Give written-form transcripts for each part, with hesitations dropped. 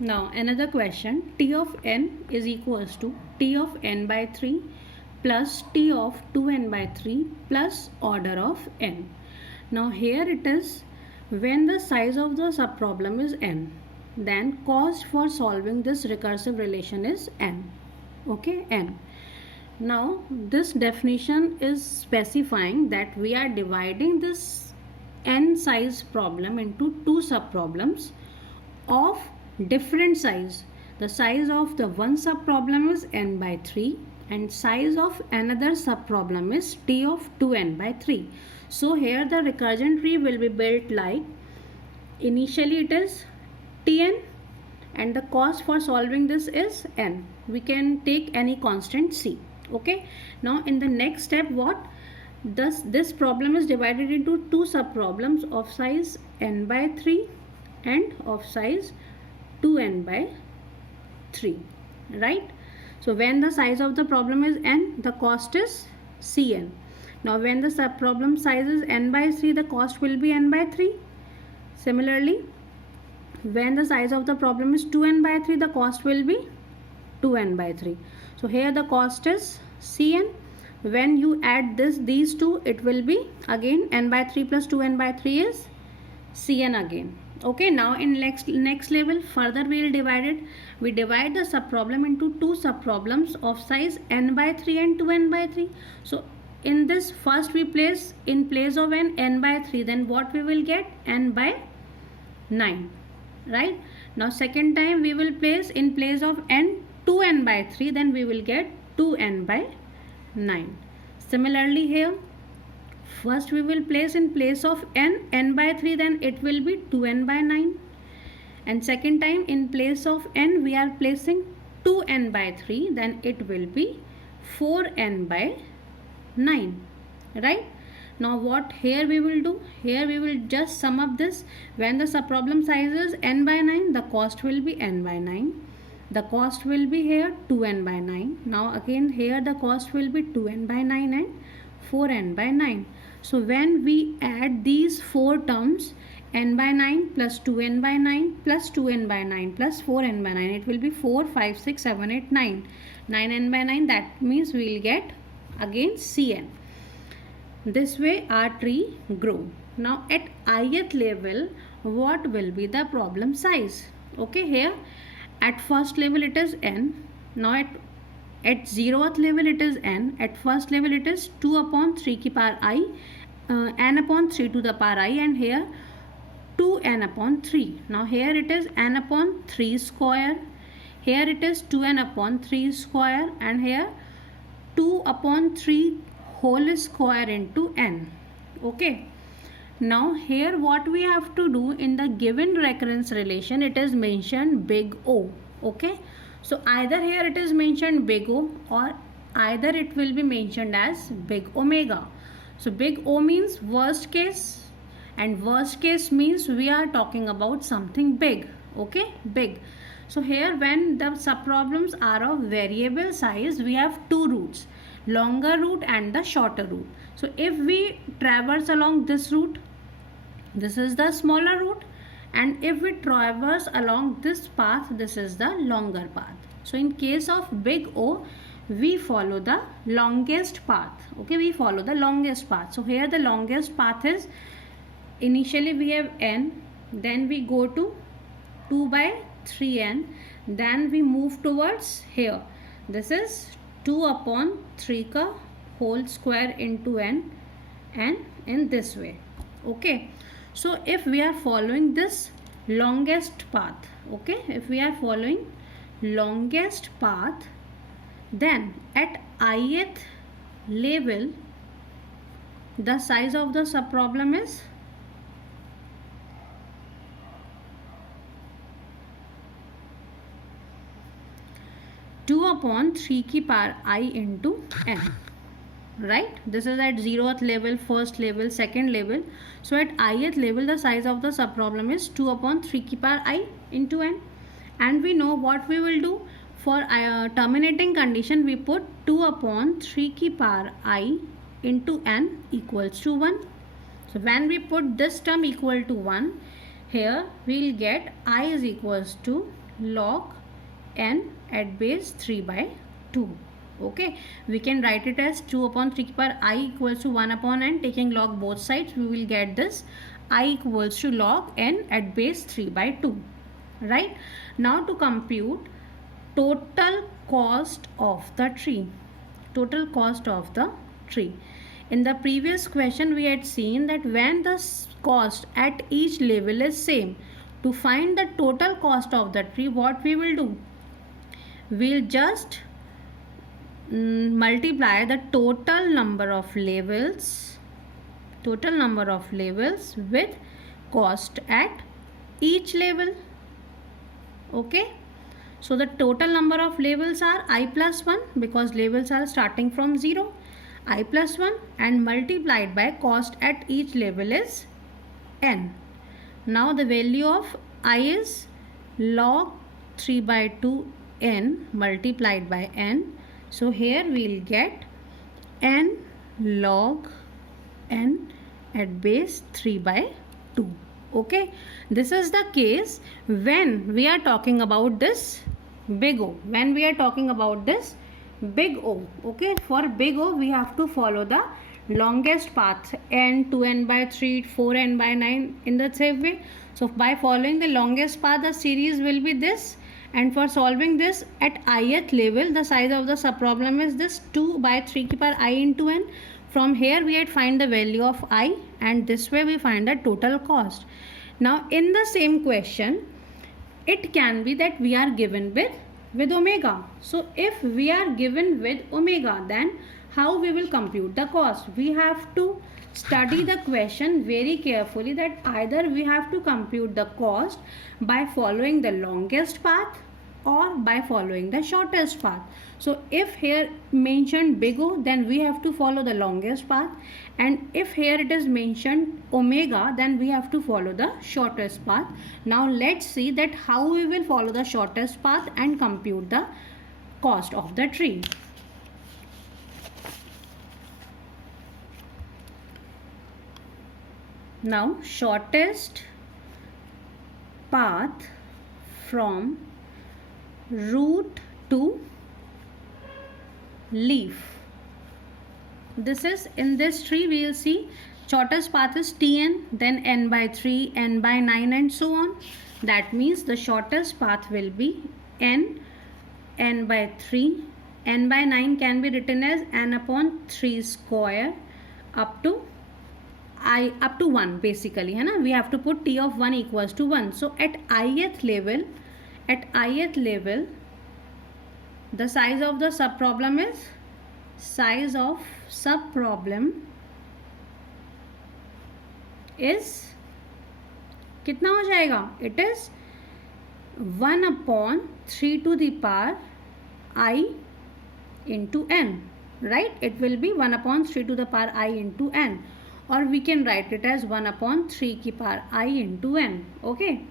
Now another question, t of n is equals to t of n by 3 plus t of 2n by 3 plus order of n. Now here it is, when the size of the subproblem is n, then cost for solving this recursive relation is n. Okay, n. Now this definition is specifying that we are dividing this n size problem into two subproblems of different size. The size of the one subproblem is n by 3 and size of another subproblem is t of 2n by 3. So here the recursion tree will be built like, initially it is tn and the cost for solving this is n. We can take any constant c. Okay, now in the next step, what, thus this problem is divided into two subproblems of size n by 3 and of size 2n by 3, right? So when the size of the problem is n, the cost is cn. Now when the subproblem size is n by 3, the cost will be n by 3. Similarly, when the size of the problem is 2n by 3, the cost will be 2n by 3. So here the cost is cn. When you add these two, it will be again n by 3 plus 2n by 3 is cn again. Okay, now in next level further we will divide it. We divide the subproblem into two subproblems of size n by 3 and 2n by 3. So in this, first we place in place of n by 3, then what we will get, n by 9, right? Now second time we will place in place of n 2n by 3, then we will get 2n by 9. Similarly here, first we will place in place of n by 3, then it will be 2n by 9. And second time in place of n we are placing 2n by 3, then it will be 4n by 9, right? Now what here we will do, here we will just sum up this. When the subproblem size is n by 9, the cost will be n by 9. The cost will be here 2n by 9. Now again here the cost will be 2n by 9 and 4n by 9. So when we add these four terms, n by 9 plus 2n by 9 plus 2n by 9 plus 4n by 9, it will be 4, 5, 6, 7, 8, 9. 9n by 9, that means we will get again cn. This way our tree grow. Now at ith level, what will be the problem size? Okay, here at first level it is n. Now at 0th level it is n. At first level it is 2 upon 3 ki power I, n upon 3 to the power I, and here 2n upon 3. Now here it is n upon 3 square. Here it is 2n upon 3 square, and here 2 upon 3 whole square into n. Okay. Now here what we have to do, in the given recurrence relation it is mentioned big O. Okay. So either here it is mentioned big O, or either it will be mentioned as big omega. So big O means worst case, and worst case means we are talking about something big. Okay, big. So here when the subproblems are of variable size, we have two routes, longer route and the shorter route. So if we traverse along this route, this is the smaller route, and if we traverse along this path, this is the longer path. So in case of big O, we follow the longest path. Okay, we follow the longest path. So here the longest path is, initially we have n, then we go to 2 by 3n, then we move towards here. This is 2 upon 3 ka whole square into n, and in this way. Okay, so if we are following this longest path, okay, if we are following longest path, then at ith level the size of the subproblem is two upon 3 ki power I into n, right? This is at 0th level, first level, second level. So at ith level the size of the subproblem is 2 upon 3 ki power I into n, and we know what we will do. For terminating condition, we put 2 upon 3 ki power I into n equals to 1. So when we put this term equal to 1, here we will get I is equals to log n at base 3 by 2. Okay, we can write it as 2 upon 3 power I equals to 1 upon n. Taking log both sides, we will get this I equals to log n at base 3 by 2. Right, now to compute total cost of the tree. Total cost of the tree. In the previous question we had seen that when the cost at each level is same, to find the total cost of the tree, what we will do? We'll just multiply the total number of levels with cost at each level. Okay, so the total number of levels are I plus 1 because levels are starting from 0, I plus 1, and multiplied by cost at each level is n. Now the value of I is log 3 by 2 n multiplied by n. So here we will get n log n at base 3 by 2. Okay, this is the case when we are talking about this big O. When we are talking about this big O. Okay, for big O we have to follow the longest path, n, 2n by 3, 4n by 9 in the same way. So by following the longest path, the series will be this, and for solving this at ith level, the size of the subproblem is this 2 by 3 to the power I into n. From here we had find the value of I, and this way we find the total cost. Now in the same question, it can be that we are given with omega. So if we are given with omega, then how we will compute the cost? We have to study the question very carefully, that either we have to compute the cost by following the longest path or by following the shortest path. So if here mentioned big O, then we have to follow the longest path, and if here it is mentioned omega, then we have to follow the shortest path. Now let's see that how we will follow the shortest path and compute the cost of the tree. Now shortest path from root to leaf. This is in this tree we will see shortest path is Tn, then n by 3, n by 9, and so on. That means the shortest path will be n by 3, n by 9 can be written as n upon 3 square up to 1 basically, है ना. We have to put t of 1 equals to 1. So at ith level, the size of the subproblem is कितना हो जाएगा? It is 1 upon 3 to the power I into n, right? It will be 1 upon 3 to the power I into n, or we can write it as 1 upon 3 की power I into n. Okay,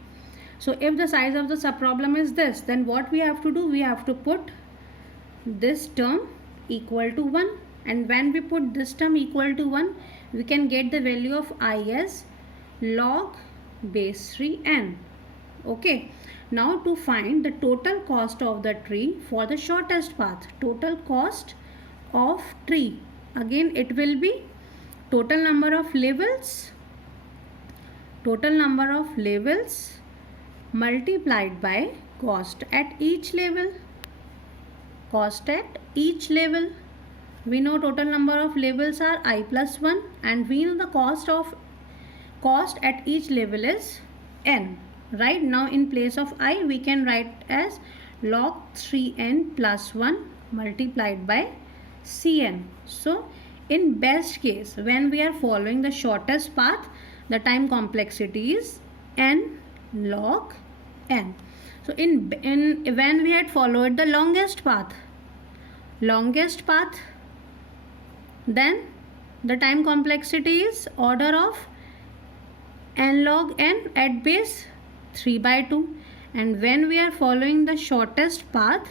so if the size of the subproblem is this, then what we have to do? We have to put this term equal to 1, and when we put this term equal to 1, we can get the value of I as log base 3n. Okay, now to find the total cost of the tree for the shortest path, total cost of tree, again it will be total number of levels multiplied by cost at each level. We know total number of levels are I plus 1, and we know the cost at each level is n. Right, now in place of I we can write as log 3n plus 1 multiplied by cn. So in best case, when we are following the shortest path, the time complexity is n log n. So in when we had followed the longest path, then the time complexity is order of n log n at base 3 by 2, and when we are following the shortest path,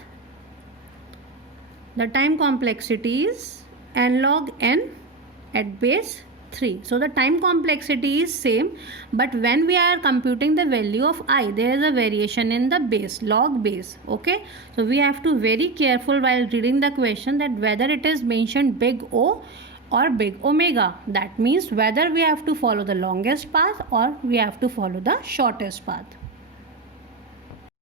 the time complexity is n log n at base 3. So the time complexity is same, but when we are computing the value of I, there is a variation in the base, log base. Okay, so we have to very careful while reading the question that whether it is mentioned big O or big omega. That means whether we have to follow the longest path or we have to follow the shortest path.